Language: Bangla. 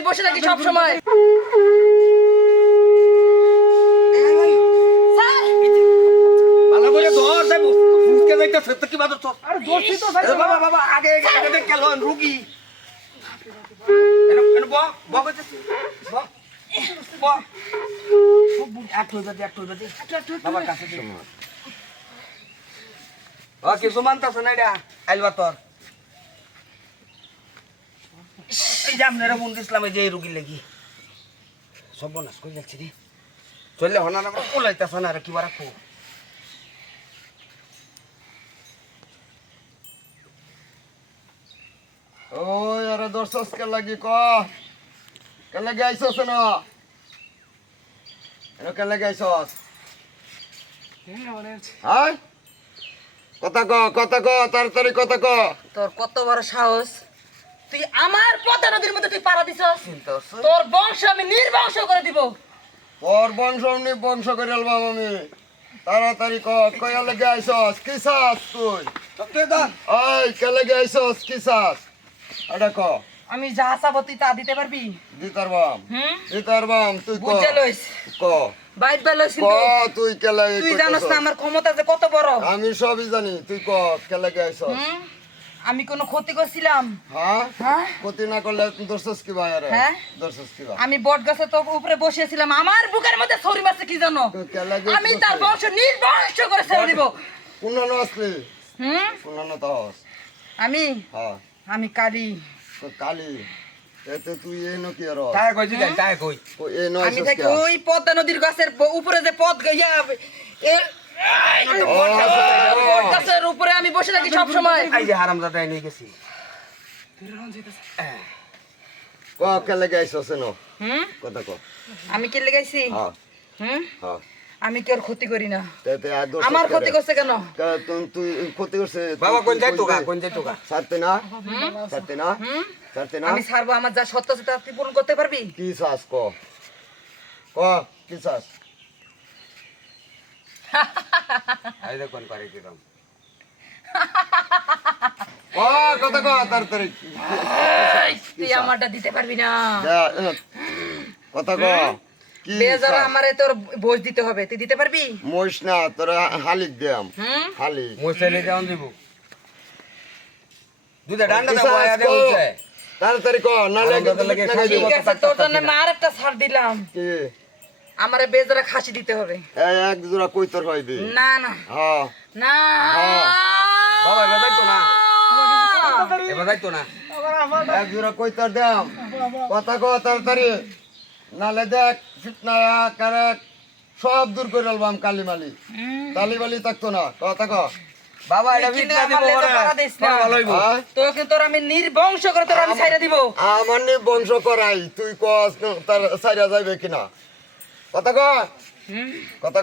আমি বসে থাকি সব সময়। ভালো করে ধর যাই ফুসকে যাইতাছে তো কি বাদ তো আরে দোষী তো স্যার। বাবা বাবা আগে আগে দেখ কেন রুগী এনে এনে বক বক হইতেছে বক বক এক হইবা দে বাবার কাছে দে কিছু মানতাছে না এটা আইলবা তোর এই যে আপনারা বন্ধু ইসলামে যে রুগী লাগি সব বনাস করে যাচ্ছি রে চললে হনা না ওলাইতাছে না রে কি বার রাখো ওই আরে দর্শক কে লাগি ক কে লাগি আইছস না এনো কে লাগি আইছস হ্যাঁ কথা ক তাড়াতাড়ি কথা ক তোর কত বড় সাহস, তুই আমার পদ্মা নদীর মধ্যে তুই পাড়া দিছস। চিন্তা হচ্ছে তোর বংশ আমি নির্বংশ করে দিব। তোর বংশ নি বংশ করে আলবাম আমি তাড়াতাড়ি ক কয়া লাগি আইছস কি চাস তুই সত্যি দা ওই কে লাগি আইছস কি চাস এটা ক আমি যা চাবো তুই তা দিতে পারবি? দিতারবাম হুম দিতারবাম তুই ক বুঝে লইস, ক বাইট বেলইস ক কিন্তু তুই কে লাগি তুই জানোস না আমার ক্ষমতা যে কত বড়। আমি সবই জানি তুই ক কে লাগি আইছস হুম আমি কোনো ক্ষতি করছিলাম? হ্যাঁ হ্যাঁ ক্ষতি না করলে দর্শক কি ভাই আরে হ্যাঁ? দর্শক কি ভাই আমি বট গাছে তো উপরে বসেছিলাম, আমার বুকের মধ্যে ছড়ি মারছে কি জানো? কে লাগে আমি তার বংশ নির্বংশ করে ছেড়ে দিব। পুনানো আসলি হুম পুনানো তো হস আমি হ্যাঁ আমি কালি, তো কালি এতে তুই এই ন কি আর তাই কই দিলেন তাই কই এই নয় আমি থাকি ওই পদ্মা নদীর গাছের উপরে যে পদ গইয়া বট গাছের উপরে আমি বসে থাকি সব সময়। এই যে হারামজাদাই নিয়ে গেছি ক কে লাগে আইছস ন হুম কথা ক আমি কি লেগাইছি? হ্যাঁ হুম হ্যাঁ আমি কি ওর ক্ষতি করি না? তেতে আর দর্শক আমার ক্ষতি করছে কেন? তুই ক্ষতি করছে বাবা কোন যাই তো গা সারতে না সারতে না হুম সারতে না আমি ছাড়বো, আমার যা সত্য আছে তা তুই পূরণ করতে পারবি? কি চাস ক কি চাস এই দেখুন পারে কিরম কথা ক তাড়াতাড়ি তুই আমারটা দিতে পারবি না। কথা ক কি বেজারা চাস? আমারে তোর বোঝ দিতে হবে, তুই দিতে পারবি? মহিষ না তোরা হালিক দিয়াম হুম হালিক মুসলে যাওন দিব দুইটা ডান্ডা কি দাও চাস আয়া ক? দে উঠছে তাড়াতাড়ি ক নালে আনন্দ লাগে খাসি ঠিক আছে, তোর জন্য আমি আর একটা ছাড় দিলাম, কি আমারে বেজারা খাসি দিতে হবে। এই এক জোড়া কইতর হইবি না না হ্যাঁ না বাবা এবার যাইতো না এবার যাইতো না এক জোড়া কইতর দাম কথা ক তাড়াতাড়ি নালে দেখ ফিটনায়া কারেক সব দূর করে আলবাম কালিমালি তালিবালি থাকতো না কথা ক বাবা এটা কিন্তু বিটনা দিব আমার লেজে ওরে পাড়া দিস না। ভালো হইব হ্যাঁ? তোকে তোর আমি নির্বংশ করে তোর আমি ছাইরা দিব। আমার নি বংশ করাই তুই কস তার সাইরা যাইবে কিনা কথা ক কথা